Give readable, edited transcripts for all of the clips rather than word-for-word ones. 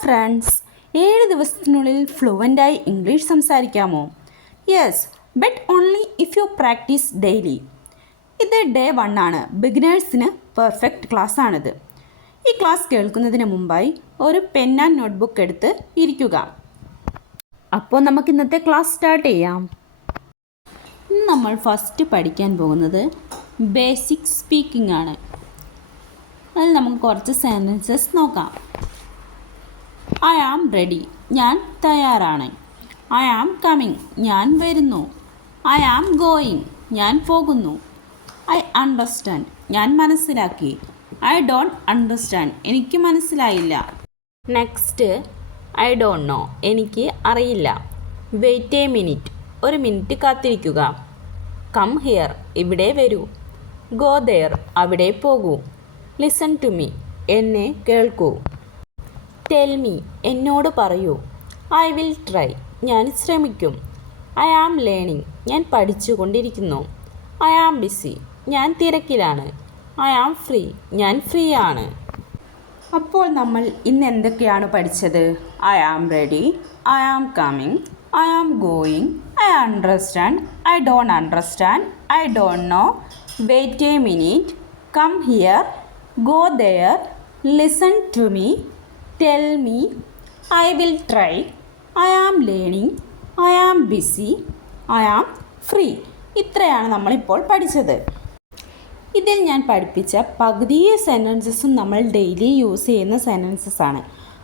Friends, 7 ദിവസത്തിനുള്ളിൽ ഫ്ലുവൻ്റായി English സംസാരിക്കാമോ? Yes, but only if you practice daily. ഇത് ഡേ 1 ആണ്. ബിഗിനേഴ്സിന് പെർഫെക്റ്റ് ക്ലാസ് ആണിത്. ഈ ക്ലാസ് കേൾക്കുന്നതിന് മുമ്പായി ഒരു പെൻ ആൻഡ് നോട്ട്ബുക്ക് എടുത്ത് ഇരിക്കുക. അപ്പോൾ നമുക്ക് ഇന്നത്തെ ക്ലാസ് സ്റ്റാർട്ട് ചെയ്യാം. ഇന്ന് നമ്മൾ ഫസ്റ്റ് പഠിക്കാൻ പോകുന്നത് ബേസിക് സ്പീക്കിംഗ് ആണ്. അതിൽ നമുക്ക് കുറച്ച് സെൻറ്റൻസസ് നോക്കാം. ഐ ആം റെഡി, ഞാൻ തയ്യാറാണ്. ഐ ആം കമ്മിങ്, ഞാൻ വരുന്നു. ഐ ആം ഗോയിങ്, ഞാൻ പോകുന്നു. ഐ അണ്ടർസ്റ്റാൻഡ്, ഞാൻ മനസ്സിലാക്കി. ഐ ഡോണ്ട് അണ്ടർസ്റ്റാൻഡ്, എനിക്ക് മനസ്സിലായില്ല. നെക്സ്റ്റ്, ഐ ഡോണ്ട് നോ, എനിക്ക് അറിയില്ല. വെയിറ്റ് എ മിനിറ്റ്, ഒരു മിനിറ്റ് കാത്തിരിക്കുക. കം ഹിയർ, ഇവിടെ വരൂ. ഗോ ദെയർ, അവിടെ പോകൂ. ലിസൺ ടു മീ, എന്നെ കേൾക്കൂ. ടെൽ മീ, എന്നോട് പറയൂ. ഐ വിൽ ട്രൈ, ഞാൻ ശ്രമിക്കും. ഐ ആം ലേണിംഗ്, ഞാൻ പഠിച്ചുകൊണ്ടിരിക്കുന്നു. ഐ ആം ബിസി, ഞാൻ തിരക്കിലാണ്. ഐ ആം ഫ്രീ, ഞാൻ ഫ്രീ ആണ്. അപ്പോൾ നമ്മൾ ഇന്ന് എന്തൊക്കെയാണ് പഠിച്ചത്? I am ready, I am coming, I am going, I understand, I don't understand, I don't know, wait a minute, come here, go there, listen to me, tell me, I will try, I am learning, I am busy, I am free. ഇത്രയാണ് നമ്മളിപ്പോൾ പഠിച്ചത്. ഇതിൽ ഞാൻ പഠിപ്പിച്ച പകുതി സെൻറ്റൻസസും നമ്മൾ daily use ചെയ്യുന്ന sentences ആണ്.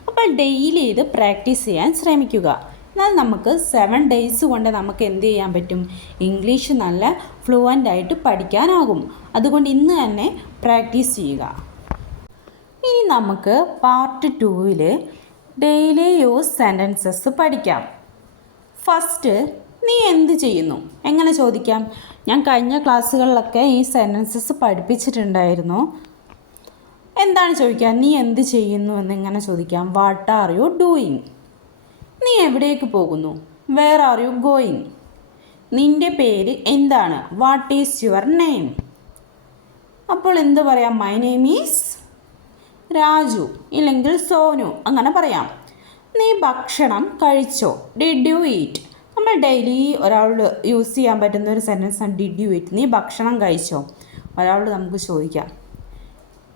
അപ്പോൾ ഡെയിലി ഇത് പ്രാക്ടീസ് ചെയ്യാൻ ശ്രമിക്കുക. എന്നാൽ നമുക്ക് 7 ഡേയ്സ് കൊണ്ട് നമുക്ക് എന്ത് ചെയ്യാൻ പറ്റും? ഇംഗ്ലീഷ് നല്ല ഫ്ലുവൻ്റ് ആയിട്ട് പഠിക്കാനാകും. അതുകൊണ്ട് ഇന്ന് തന്നെ പ്രാക്ടീസ് ചെയ്യുക. ഇനി നമുക്ക് പാർട്ട് 2-ൽ ഡെയിലി യൂസ് സെൻറ്റൻസസ് പഠിക്കാം. ഫസ്റ്റ്, നീ എന്ത് ചെയ്യുന്നു? എങ്ങനെ ചോദിക്കാം? ഞാൻ കഴിഞ്ഞ ക്ലാസ്സുകളിലൊക്കെ ഈ സെൻറ്റൻസസ് പഠിപ്പിച്ചിട്ടുണ്ടായിരുന്നു. എന്താണ് ചോദിക്കുക? നീ എന്ത് ചെയ്യുന്നു എന്നിങ്ങനെ ചോദിക്കാം. What are you doing? നീ എവിടേക്ക് പോകുന്നു? Where are you going? നിൻ്റെ പേര് എന്താണ്? What is your name? അപ്പോൾ എന്ത് പറയാം? മൈ നെയിം ഈസ് രാജു, ഇല്ലെങ്കിൽ സോനു, അങ്ങനെ പറയാം. നീ ഭക്ഷണം കഴിച്ചോ? Did you eat? നമ്മൾ ഡെയിലി ഒരാളോട് യൂസ് ചെയ്യാൻ പറ്റുന്ന ഒരു സെൻറ്റൻസാണ് ഡിഡ് യു ഈറ്റ്. നീ ഭക്ഷണം കഴിച്ചോ? ഒരാളോട് നമുക്ക് ചോദിക്കാം.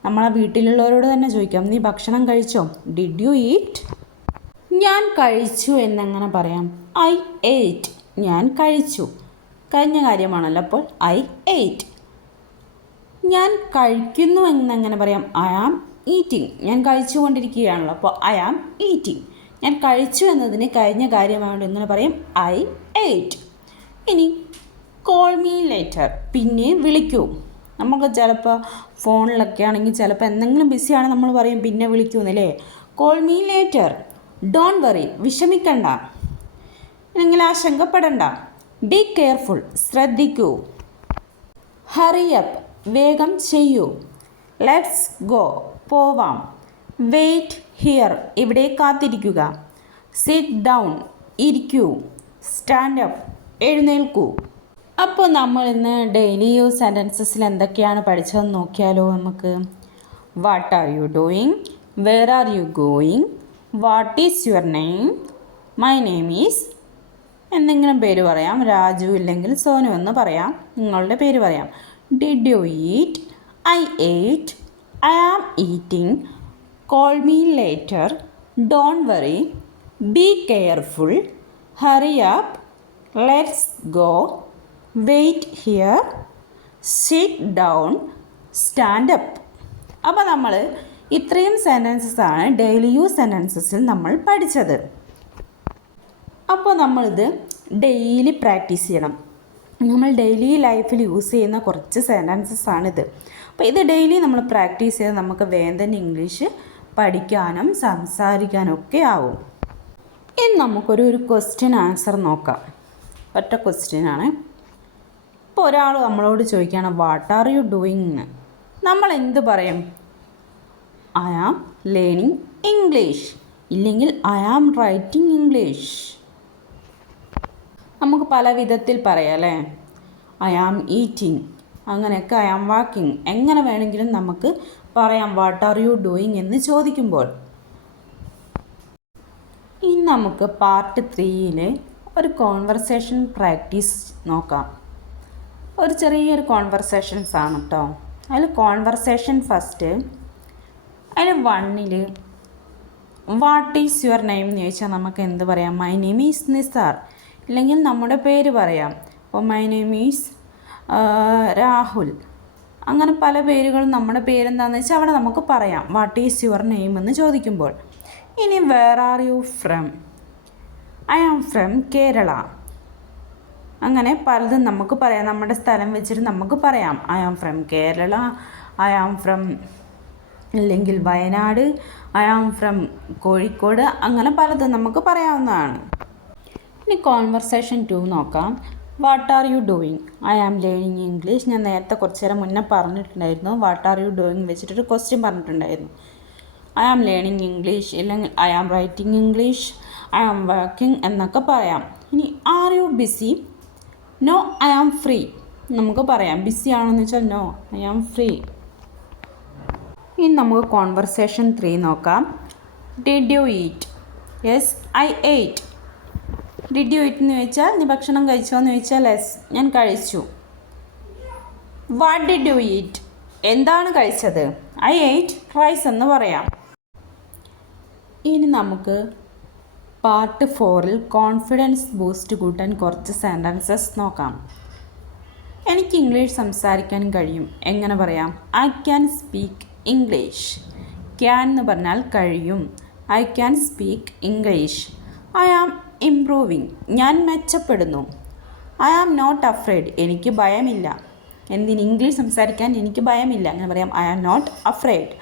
നമ്മളെ വീട്ടിലുള്ളവരോട് തന്നെ ചോദിക്കാം, നീ ഭക്ഷണം കഴിച്ചോ? Did you eat? ഞാൻ കഴിച്ചു എന്നെങ്ങനെ പറയാം? ഐ എയ്റ്റ്, ഞാൻ കഴിച്ചു. കഴിഞ്ഞ കാര്യമാണല്ലോ, അപ്പോൾ ഐ എയ്റ്റ്. ഞാൻ കഴിക്കുന്നു എന്നെങ്ങനെ പറയാം? ഐ ആം ഈറ്റിംഗ്, ഞാൻ കഴിച്ചുകൊണ്ടിരിക്കുകയാണല്ലോ, അപ്പോൾ ഐ ആം ഈറ്റിംഗ്. ഞാൻ കഴിച്ചു എന്നതിന് കഴിഞ്ഞ കാര്യമായതുകൊണ്ട് എങ്ങനെ പറയും? I ate. ഇനി കോൾ മീ ലേറ്റർ, പിന്നെ വിളിക്കൂ. നമുക്ക് ചിലപ്പോൾ ഫോണിലൊക്കെ ആണെങ്കിൽ ചിലപ്പോൾ എന്തെങ്കിലും ബിസിയാണെങ്കിൽ നമ്മൾ പറയും പിന്നെ വിളിക്കൂന്നല്ലേ. Call me later. Don't worry, വിഷമിക്കണ്ട, അല്ലെങ്കിൽ ആശങ്കപ്പെടണ്ട. ബി കെയർഫുൾ, ശ്രദ്ധിക്കൂ. ഹറി അപ്പ്, വേഗം ചെയ്യൂ. ലെറ്റ്സ് ഗോ, പോവാം. വെയിറ്റ് ഹിയർ, ഇവിടെ കാത്തിരിക്കുക. സിറ്റ് ഡൗൺ, ഇരിക്കൂ. സ്റ്റാൻഡ് അപ്പ്, എഴുന്നേൽക്കൂ. അപ്പോൾ നമ്മൾ ഇന്ന് ഡെയിലി യൂസ് സെൻറ്റൻസസിൽ എന്തൊക്കെയാണ് പഠിച്ചതെന്ന് നോക്കിയാലോ നമുക്ക്. What are you doing? Where are you going? What is your name? My name is, എന്തെങ്കിലും പേര് പറയാം. രാജു ഇല്ലെങ്കിൽ സോനു എന്ന് പറയാം. നിങ്ങളുടെ പേര് പറയാം. Did you eat? I ate. I am eating. Call me later. Don't worry. Be careful. Hurry up. Let's go. Wait here. Sit down. Stand up. അപ്പോൾ നമ്മൾ ഇത്രയും സെൻറ്റൻസസാണ് ഡെയിലി യൂസ് സെൻറ്റൻസസിൽ നമ്മൾ പഠിച്ചത്. അപ്പോൾ നമ്മളിത് ഡെയിലി പ്രാക്ടീസ് ചെയ്യണം. നമ്മൾ ഡെയിലി ലൈഫിൽ യൂസ് ചെയ്യുന്ന കുറച്ച് സെൻറ്റൻസസാണിത്. അപ്പോൾ ഇത് ഡെയിലി നമ്മൾ പ്രാക്ടീസ് ചെയ്ത് നമുക്ക് വേഗം തന്നെ ഇംഗ്ലീഷ് പഠിക്കാനും സംസാരിക്കാനും ഒക്കെ ആവും. ഇനി നമുക്കൊരു ക്വസ്റ്റ്യൻ ആൻസർ നോക്കാം. ഒറ്റ ക്വസ്റ്റ്യനാണ്. ഇപ്പോൾ ഒരാൾ നമ്മളോട് ചോദിക്കുകയാണ് വാട്ട് ആർ യു ഡൂയിങ്? നമ്മൾ എന്ത് പറയും? ഐ ആം ലേണിംഗ് ഇംഗ്ലീഷ്, ഇല്ലെങ്കിൽ ഐ ആം റൈറ്റിംഗ് ഇംഗ്ലീഷ്. നമുക്ക് പല വിധത്തിൽ പറയാം അല്ലേ. ഐ ആം ഈറ്റിംഗ്, അങ്ങനെയൊക്കെ ഐ ആം വാക്കിംഗ്, എങ്ങനെ വേണമെങ്കിലും നമുക്ക് പറയാം വാട്ട് ആർ യു ഡൂയിങ് എന്ന് ചോദിക്കുമ്പോൾ. ഇനി നമുക്ക് പാർട്ട് 3യിൽ ഒരു കോൺവെർസേഷൻ പ്രാക്ടീസ് നോക്കാം. ഒരു ചെറിയൊരു കോൺവെർസേഷൻസ് ആണ് കേട്ടോ. അതിൽ കോൺവെർസേഷൻ ഫസ്റ്റ്, അതിൽ 1ൽ വാട്ട് ഈസ് യുവർ നെയിം എന്ന് ചോദിച്ചാൽ നമുക്ക് എന്ത് പറയാം? മൈ നെയിം ഈസ് നിസാർ, ഇല്ലെങ്കിൽ നമ്മുടെ പേര് പറയാം. അപ്പോൾ മൈ നെയിം ഈസ് രാഹുൽ, അങ്ങനെ പല പേരുകളും നമ്മുടെ പേരെന്താണെന്ന് വെച്ചാൽ അവിടെ നമുക്ക് പറയാം വാട്ട് ഈസ് യുവർ നെയിം എന്ന് ചോദിക്കുമ്പോൾ. ഇനി where are you from? I am from Kerala. അങ്ങനെ പലതും നമുക്ക് പറയാം, നമ്മുടെ സ്ഥലം വെച്ചിട്ട് നമുക്ക് പറയാം. I am from Kerala, I am from അല്ലെങ്കിൽ Wayanad, I am from Kozhikode, അങ്ങനെ പലതും നമുക്ക് പറയാവുന്നതാണ്. ഇനി കോൺവെർസേഷൻ 2 നോക്കാം. What are you doing? I am learning English. ഞാൻ നേരത്തെ കുറച്ച് നേരം മുന്നേ പറഞ്ഞിട്ടുണ്ടായിരുന്നു. വാട്ട് ആർ യു ഡൂയിങ് വെച്ചിട്ടൊരു ക്വസ്റ്റ്യൻ പറഞ്ഞിട്ടുണ്ടായിരുന്നു. ഐ ആം ലേണിങ് ഇംഗ്ലീഷ്, ഇല്ലെങ്കിൽ I am writing English, I am working എന്നൊക്കെ പറയാം. ഇനി are you busy? No I am free നമുക്ക് പറയാം. ബിസി ആണെന്ന് വെച്ചാൽ നോ ഐ ആം ഫ്രീ. ഇനി നമുക്ക് കോൺവെർസേഷൻ 3 നോക്കാം. Did you eat? Yes I ate. Did you eat എന്ന് ചോദിച്ചാൽ നീ ഭക്ഷണം കഴിച്ചോ എന്ന് ചോദിച്ചാൽ യെസ് ഞാൻ കഴിച്ചു. What did you eat? എന്താണ് കഴിച്ചത്? ഐ എയ്റ്റ് റൈസ് എന്ന് പറയാം. ഇനി നമുക്ക് പാർട്ട് 4ൽ കോൺഫിഡൻസ് ബൂസ്റ്റ് കൂട്ടാൻ കുറച്ച് സെൻറ്റൻസസ് നോക്കാം. എനിക്ക് ഇംഗ്ലീഷ് സംസാരിക്കാൻ കഴിയും. എങ്ങനെ പറയാം? I can speak English. Can എന്ന് പറഞ്ഞാൽ കഴിയും. I can speak English. I am improving. ഞാൻ മെച്ചപ്പെടുന്നു. I am not afraid. എനിക്ക് ഭയമില്ല. എന്തിന്? ഇംഗ്ലീഷ് സംസാരിക്കാൻ എനിക്ക് ഭയമില്ല. അങ്ങനെ പറയാം I am not afraid.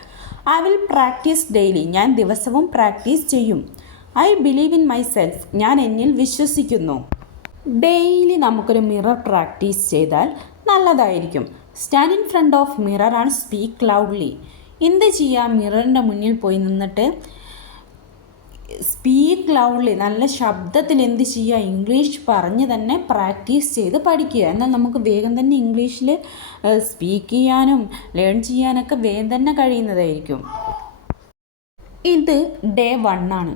I will practice daily. ഞാൻ ദിവസവും പ്രാക്ടീസ് ചെയ്യും. I believe in myself. ഞാൻ എന്നിൽ വിശ്വസിക്കുന്നു. ഡെയിലി നമുക്കൊരു മിറർ പ്രാക്ടീസ് ചെയ്താൽ നല്ലതായിരിക്കും. Stand in front of mirror and speak loudly. എന്ത് ചെയ്യുക? മിററിൻ്റെ മുന്നിൽ പോയി നിന്നിട്ട് സ്പീക്ക് ലൗഡ്ലി, നല്ല ശബ്ദത്തിൽ എന്ത് ചെയ്യുക? ഇംഗ്ലീഷ് പറഞ്ഞ് തന്നെ പ്രാക്ടീസ് ചെയ്ത് പഠിക്കുക. എന്നാൽ നമുക്ക് വേഗം തന്നെ ഇംഗ്ലീഷിൽ സ്പീക്ക് ചെയ്യാനും ലേൺ ചെയ്യാനൊക്കെ വേഗം തന്നെ കഴിയുന്നതായിരിക്കും. ഇത് ഡേ 1 ആണ്.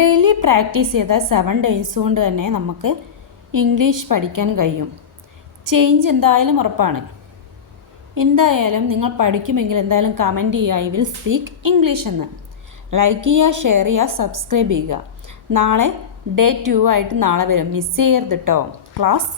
ഡെയിലി പ്രാക്ടീസ് ചെയ്താൽ 7 ഡേയ്സ് കൊണ്ട് തന്നെ നമുക്ക് ഇംഗ്ലീഷ് പഠിക്കാൻ കഴിയും. ചേഞ്ച് എന്തായാലും ഉറപ്പാണ്. എന്തായാലും നിങ്ങൾ പഠിക്കുമെങ്കിൽ എന്തായാലും കമൻറ്റ് ചെയ്യുക ഐ വിൽ സ്പീക്ക് ഇംഗ്ലീഷ് എന്ന്. ലൈക്ക് ചെയ്യുക, ഷെയർ ചെയ്യുക, സബ്സ്ക്രൈബ് ചെയ്യുക. നാളെ ഡേ 2 ആയിട്ട് നാളെ വരും. മിസ് ചെയ്യരുത് കേട്ടോ ക്ലാസ്.